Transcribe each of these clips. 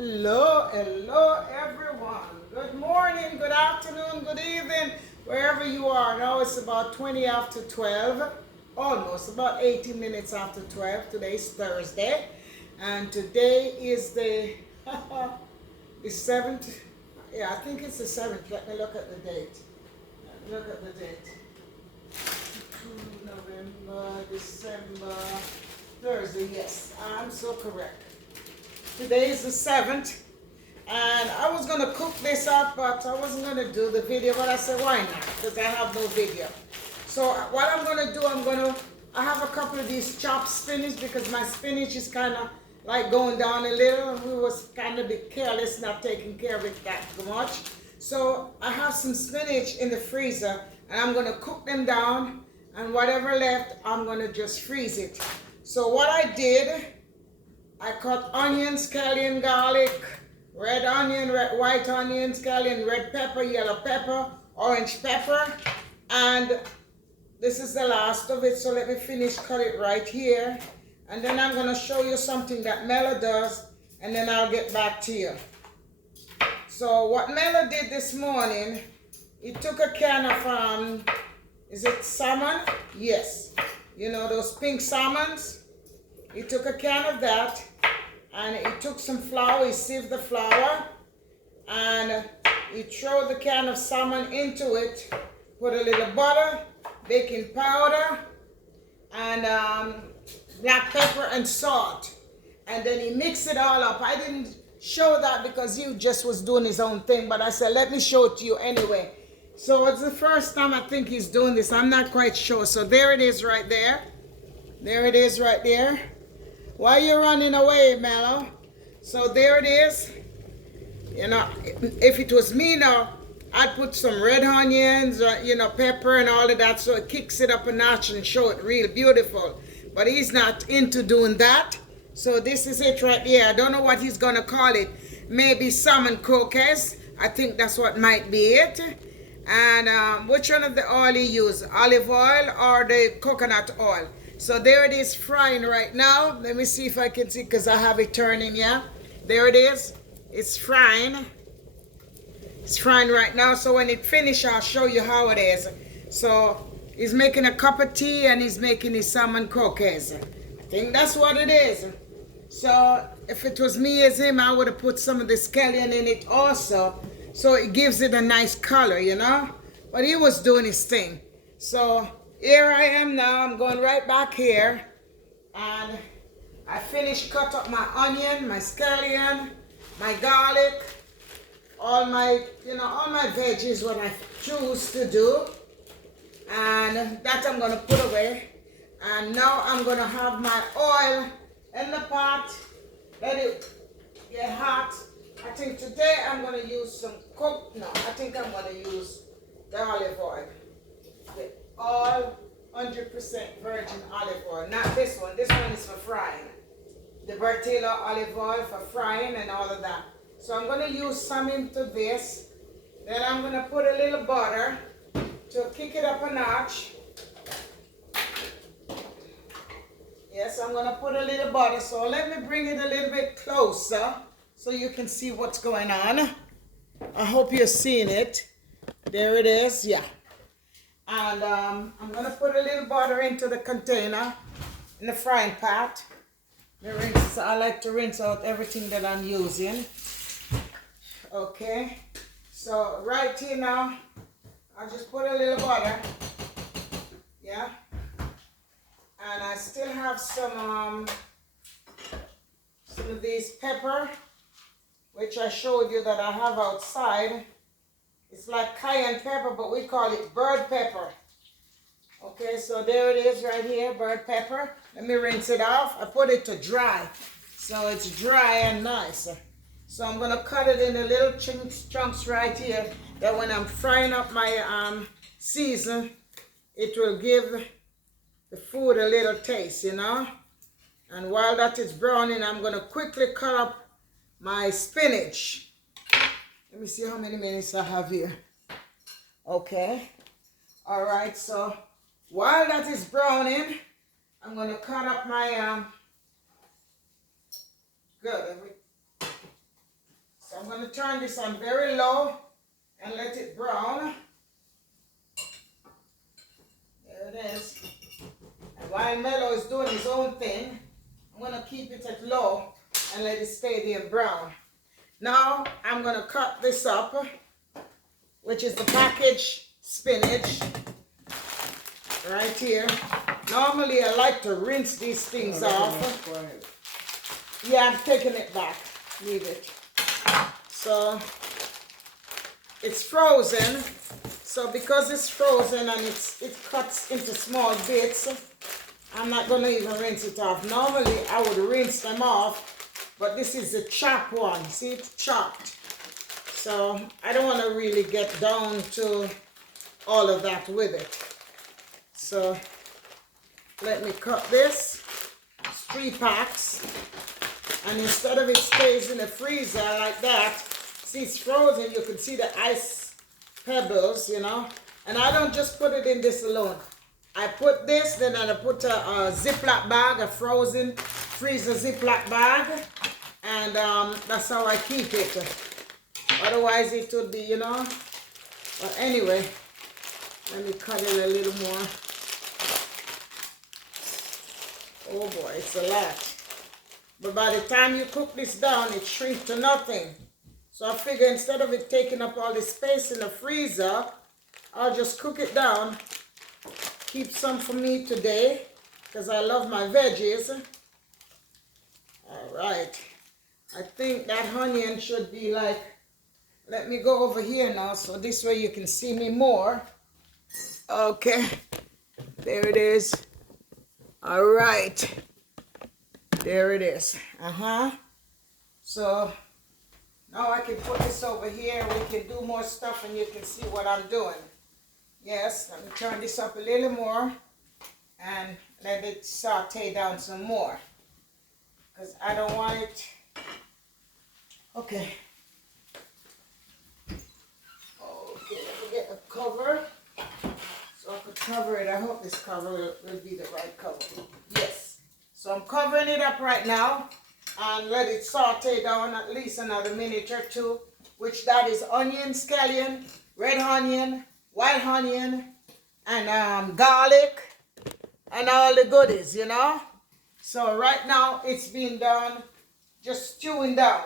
Hello, hello everyone. Good morning, good afternoon, good evening, wherever you are. Now it's about 20 after 12, almost about 18 minutes after 12. Today's Thursday, and today is the the 7th. Yeah, I think it's the 7th. Let me look at the date. Look at the date. November, December, Thursday. Yes, I'm so correct. Today is the 7th, and I was going to cook this up, but I wasn't going to do the video, but I said, why not? Because I have no video. So what I'm going to do, I have a couple of these chopped spinach, because my spinach is kind of like going down a little. We was kind of a bit careless, not taking care of it that much. So I have some spinach in the freezer, and I'm going to cook them down, and whatever left, I'm going to just freeze it. So what I did, I cut onions, scallion, garlic, red onion, white onion, scallion, red pepper, yellow pepper, orange pepper, and this is the last of it. So let me finish cut it right here, and then I'm going to show you something that Mela does, and then I'll get back to you. So what Mela did this morning, he took a can of is it salmon? Yes, you know those pink salmons. He took a can of that, and he took some flour, he sieved the flour, and he threw the can of salmon into it, put a little butter, baking powder, and black pepper and salt. And then he mixed it all up. I didn't show that because he just was doing his own thing, but I said, let me show it to you anyway. So it's the first time I think he's doing this. I'm not quite sure. So there it is right there. There it is right there. Why are you running away, Mello? So there it is. You know, if it was me now, I'd put some red onions, or, you know, pepper and all of that, so it kicks it up a notch and show it real beautiful. But he's not into doing that. So this is it right here. I don't know what he's going to call it. Maybe salmon croquettes. I think that's what might be it. And which one of the oil he use? Olive oil or the coconut oil? So there it is frying right now. Let me see if I can see, because I have it turning, yeah? There it is. It's frying. It's frying right now. So when it finishes, I'll show you how it is. So he's making a cup of tea, and he's making his salmon croquettes. I think that's what it is. So if it was me as him, I would have put some of the scallion in it also, so it gives it a nice color, you know? But he was doing his thing. So here I am now. I'm going right back here, and I finished cut up my onion, my scallion, my garlic, all my, you know, all my veggies, what I choose to do, and that I'm going to put away. And now I'm going to have my oil in the pot, let it get hot. I think today I'm going to use some I think I'm going to use the olive oil. All 100% virgin olive oil. Not this one. This one is for frying. The Bertilla olive oil for frying and all of that. So I'm going to use some into this. Then I'm going to put a little butter to kick it up a notch. Yes, I'm going to put a little butter. So let me bring it a little bit closer so you can see what's going on. I hope you're seeing it. There it is. Yeah. And I'm going to put a little butter into the container in the frying pot. I like to rinse out everything that I'm using. Okay. So right here now, I'll just put a little butter. Yeah. And I still have some of these pepper, which I showed you that I have outside. It's like cayenne pepper, but we call it bird pepper. Okay, so there it is right here, bird pepper. Let me rinse it off. I put it to dry, so it's dry and nice. So I'm going to cut it into little chunks right here, that when I'm frying up my season, it will give the food a little taste, you know. And while that is browning, I'm going to quickly cut up my spinach. Let me see how many minutes I have here. Okay. All right. So while that is browning, I'm going to cut up my good. I'm going to turn this on very low and let it brown. There it is. And while Mello is doing his own thing, I'm going to keep it at low and let it stay there brown. Now I'm going to cut this up, which is the packaged spinach right here. Normally I like to rinse these things off. Go ahead. Yeah, I'm taking it back. Leave it. So it's frozen. So because it's frozen and it cuts into small bits, I'm not going to even rinse it off. Normally I would rinse them off, but this is the chopped one. See, it's chopped. So I don't want to really get down to all of that with it. So let me cut this. It's 3 packs. And instead of it stays in the freezer like that, see it's frozen, you can see the ice pebbles, you know. And I don't just put it in this alone. I put this, then I put a Ziploc bag, a frozen freezer Ziploc bag. And that's how I keep it. Otherwise it would be, you know. But anyway, let me cut it a little more. Oh boy, it's a lot. But by the time you cook this down, it shrinks to nothing. So I figure instead of it taking up all the space in the freezer, I'll just cook it down. Keep some for me today, because I love my veggies. All right. I think that onion should be like, let me go over here now, so this way you can see me more. Okay. There it is. All right. There it is. So now I can put this over here. We can do more stuff and you can see what I'm doing. Yes, let me turn this up a little more and let it saute down some more. Because I don't want it. Okay. Okay, let me get a cover. So I could cover it. I hope this cover will be the right cover. Yes. So I'm covering it up right now and let it saute down at least another minute or two, which that is onion, scallion, red onion, white onion, and garlic, and all the goodies, you know. So right now it's being done, just stewing down.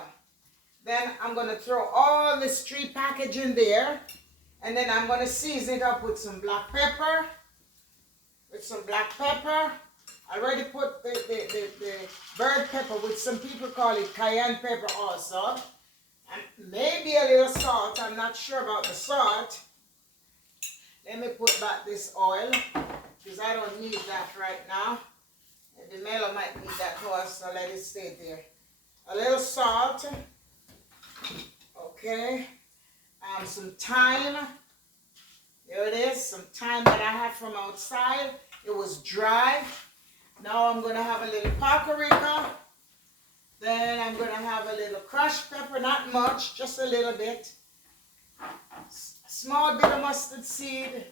Then I'm going to throw all this 3 package in there, and then I'm going to season it up with some black pepper, I already put the bird pepper, which some people call it cayenne pepper also. And maybe a little salt. I'm not sure about the salt. Let me put back this oil, because I don't need that right now. The Mello might need that more, so let it stay there. A little salt. Okay. Some thyme. There it is. Some thyme that I had from outside. It was dry. Now I'm going to have a little paprika. Then I'm going to have a little crushed pepper, not much, just a little bit. A small bit of mustard seed.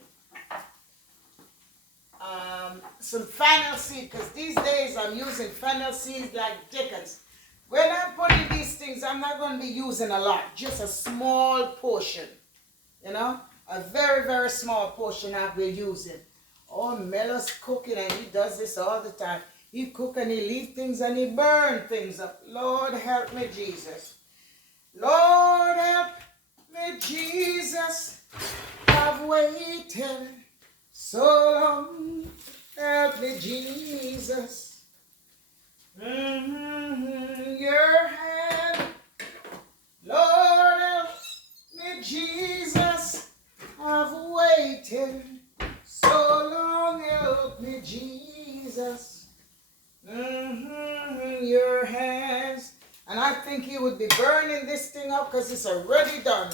Some fennel seed, because these days I'm using fennel seeds like dickens. When I'm putting these things, I'm not going to be using a lot, just a small portion. You know, a very, very small portion I'll be using. Oh, Mello's cooking and he does this all the time. He cook and he leave things and he burn things up. Lord help me, Jesus. Lord help me, Jesus. I've waited so long. Help me, Jesus. Your hand. Lord help me, Jesus. I've waited so long, help me, Jesus. Your hands. And I think he would be burning this thing up because it's already done.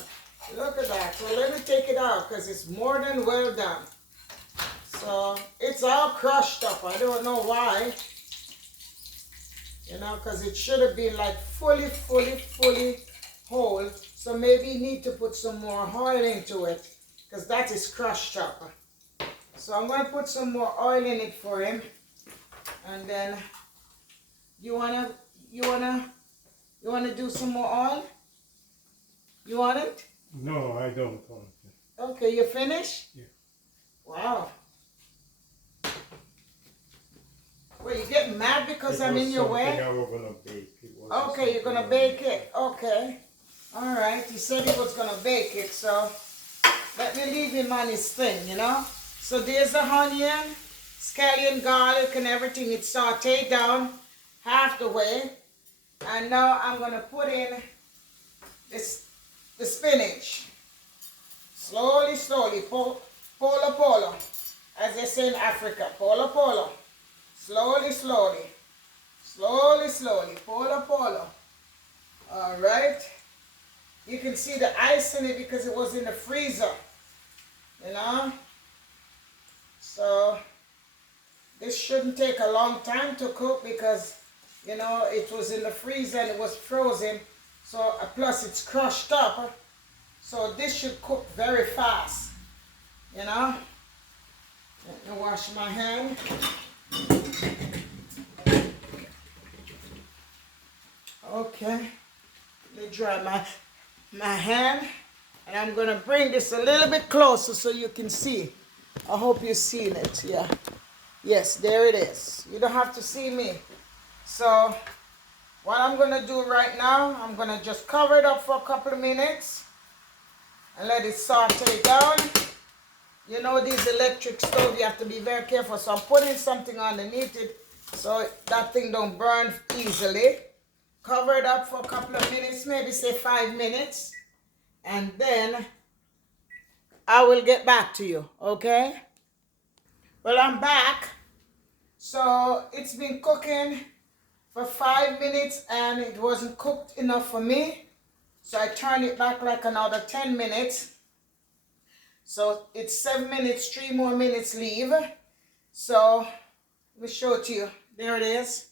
Look at that. So let me take it out because it's more than well done. So it's all crushed up. I don't know why. You know, because it should have been like fully whole. So maybe you need to put some more oil into it because that is crushed up. So I'm going to put some more oil in it for him. And then you wanna do some more oil? You want it? No, I don't want it. Okay, you finished? Yeah. Wow. Well, you get mad because I'm in your way? I was gonna bake. Okay, you're gonna bake it. Okay. All right. He said he was gonna bake it, so let me leave him on his thing, you know. So there's the onion, scallion, garlic, and everything. It's sauteed down half the way, and now I'm gonna put in the spinach. Slowly, slowly, polo polo, as they say in Africa. Polo polo. Slowly, slowly. Slowly, slowly. Polo polo. All right. You can see the ice in it because it was in the freezer. You know? So, this shouldn't take a long time to cook because, you know, it was in the freezer and it was frozen. So, plus it's crushed up. So, this should cook very fast. You know? Let me wash my hand. Okay. Let me dry my hand. And I'm going to bring this a little bit closer so you can see. I hope you've seen it. Yeah. Yes, there it is. You don't have to see me. So, what I'm going to do right now, I'm going to just cover it up for a couple of minutes and let it saute down. You know, these electric stoves, you have to be very careful. So, I'm putting something underneath it so that thing don't burn easily. Cover it up for a couple of minutes, maybe say 5 minutes. And then I will get back to you, okay? Well, I'm back. So it's been cooking for 5 minutes and it wasn't cooked enough for me. So I turned it back like another 10 minutes. So it's 7 minutes, 3 more minutes leave. So let me show it to you. There it is.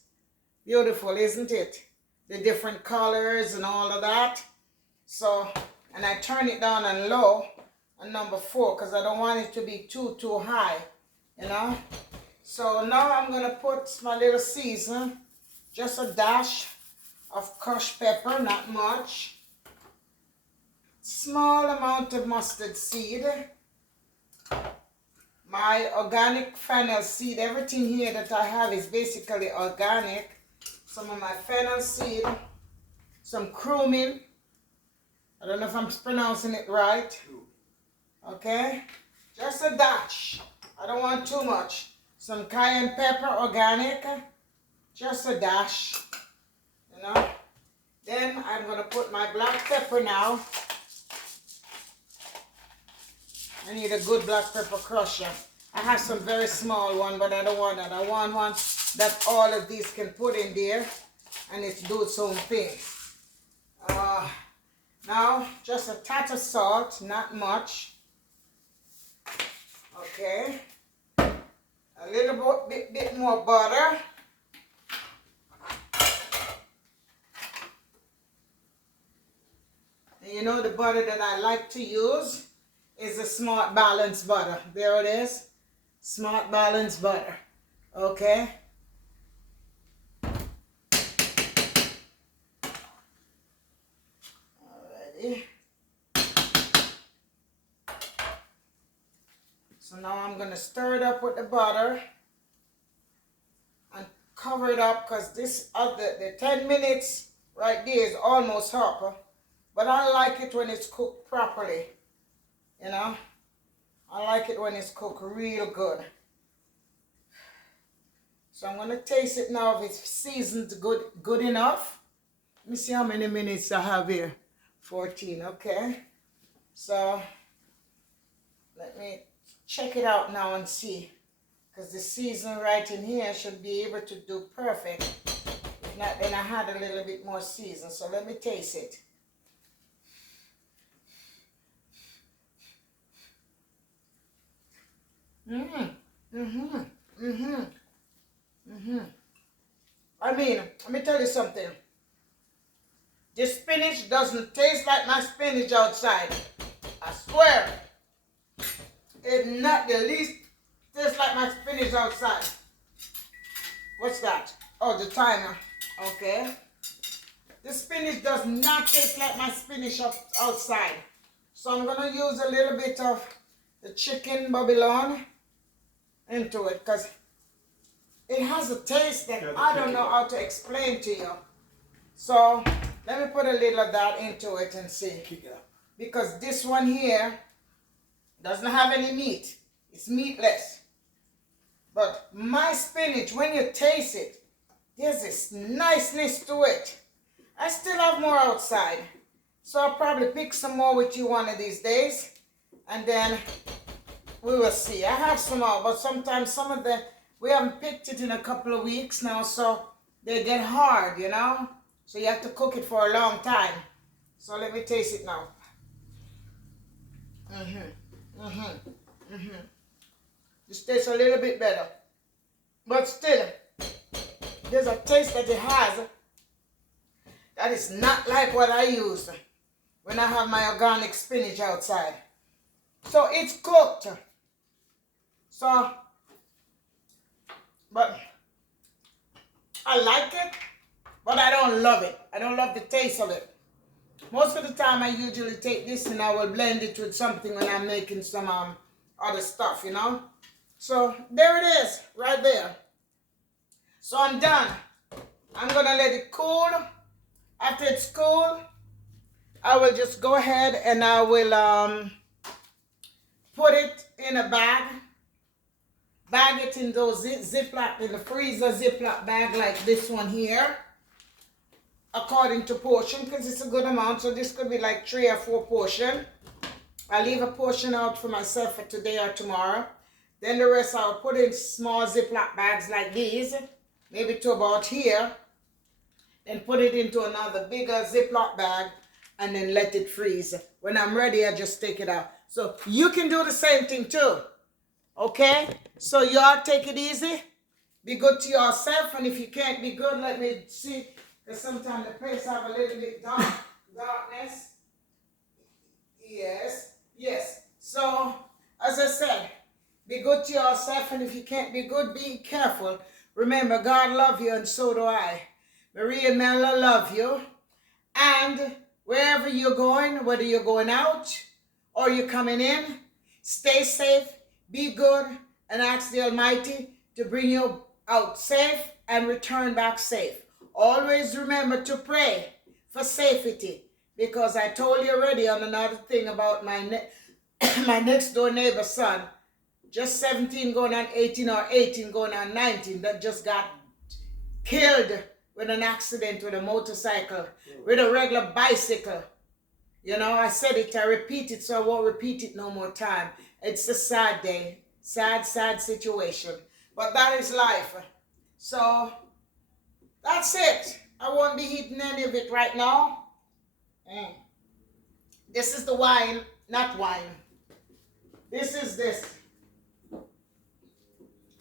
Beautiful, isn't it? The different colors and all of that. So, and I turn it down on low on number 4 because I don't want it to be too high, you know. So now I'm going to put my little season, just a dash of crushed pepper, not much. Small amount of mustard seed. My organic fennel seed, everything here that I have is basically organic. Some of my fennel seed, some cumin. I don't know if I'm pronouncing it right. Okay? Just a dash. I don't want too much. Some cayenne pepper, organic. Just a dash. You know? Then I'm going to put my black pepper now. I need a good black pepper crusher. I have some very small one, but I don't want that. I want one that all of these can put in there and it do its own thing. Now, just a touch of salt, not much. Okay. A little bit more butter. And you know the butter that I like to use is a Smart Balance butter. There it is. Smart Balance butter. Okay. Alrighty. So now I'm going to stir it up with the butter and cover it up because this the 10 minutes right there is almost up. But I like it when it's cooked properly. You know, I like it when it's cooked real good. So I'm going to taste it now if it's seasoned good enough. Let me see how many minutes I have here. 14, okay. So let me check it out now and see. Because the season right in here should be able to do perfect. If not, then I had a little bit more season. So let me taste it. I mean, let me tell you something. This spinach doesn't taste like my spinach outside. I swear. It's not the least tastes like my spinach outside. What's that? Oh, the timer. Okay. The spinach does not taste like my spinach outside. So I'm going to use a little bit of the chicken Babylon into it because it has a taste that I don't know how to explain to you. So let me put a little of that into it and see. Because this one here doesn't have any meat. It's meatless. But my spinach, when you taste it, there's this niceness to it. I still have more outside. So I'll probably pick some more with you one of these days. And then we will see. I have some more, but sometimes some of the, we haven't picked it in a couple of weeks now, so they get hard, you know. So you have to cook it for a long time. So let me taste it now. This tastes a little bit better. But still, there's a taste that it has that is not like what I use when I have my organic spinach outside. So it's cooked. So, but I like it, but I don't love it. I don't love the taste of it. Most of the time I usually take this and I will blend it with something when I'm making some other stuff, you know. So there it is, right there. So I'm done. I'm gonna let it cool. After it's cool, I will just go ahead and I will put it in a bag it in those Ziploc, in the freezer Ziploc bag like this one here, according to portion, because it's a good amount. So this could be like 3 or 4 portion. I'll leave a portion out for myself for today or tomorrow. Then the rest I'll put in small Ziploc bags like these, maybe to about here. Then put it into another bigger Ziploc bag and then let it freeze. When I'm ready, I just take it out. So you can do the same thing too. Okay? So y'all take it easy. Be good to yourself. And if you can't be good, let me see. Because sometimes the place have a little bit darkness. Yes. So, as I said, be good to yourself. And if you can't be good, be careful. Remember, God loves you and so do I. Marie and Mela love you. And wherever you're going, whether you're going out or you're coming in, stay safe, be good, and ask the Almighty to bring you out safe and return back safe. Always remember to pray for safety, because I told you already on another thing about my my next door neighbor's son, just 17 going on 18 or 18 going on 19, that just got killed with an accident with a motorcycle, with a regular bicycle. You know, I said it, I repeat it, so I won't repeat it no more time. It's a sad day, sad situation. But that is life. So, that's it. I won't be eating any of it right now. This is the wine, not wine. This is this.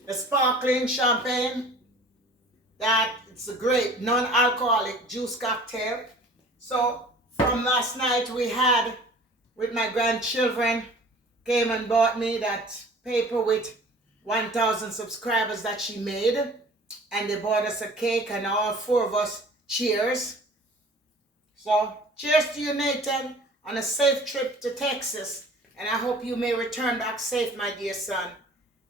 The sparkling champagne. That it's a great non-alcoholic juice cocktail. So from last night we had, with my grandchildren, came and bought me that paper with 1,000 subscribers that she made. And they bought us a cake and all 4 of us cheers. So cheers to you, Nathan, on a safe trip to Texas. And I hope you may return back safe, my dear son.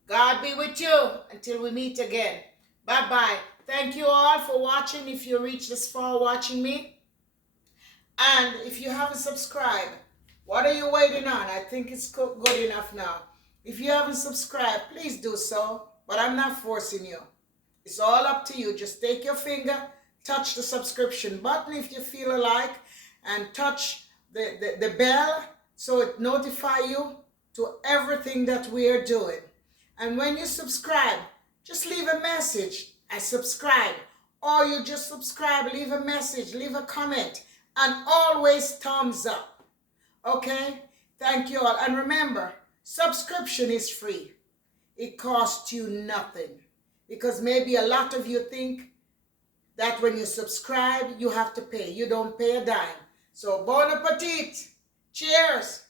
God be with you until we meet again. Bye-bye. Thank you all for watching, if you reach this far watching me. And if you haven't subscribed, what are you waiting on? I think it's good enough now. If you haven't subscribed, please do so. But I'm not forcing you. It's all up to you. Just take your finger, touch the subscription button if you feel like, and touch the bell so it notifies you to everything that we are doing. And when you subscribe, just leave a message. I subscribe. Or you just subscribe, leave a message, leave a comment, and always thumbs up. Okay? Thank you all. And remember, subscription is free. It costs you nothing. Because maybe a lot of you think that when you subscribe, you have to pay. You don't pay a dime. So, bon appetit. Cheers.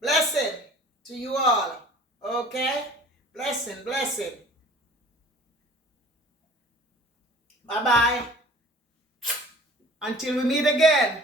Blessing to you all. Okay? Blessing. Bye-bye. Until we meet again.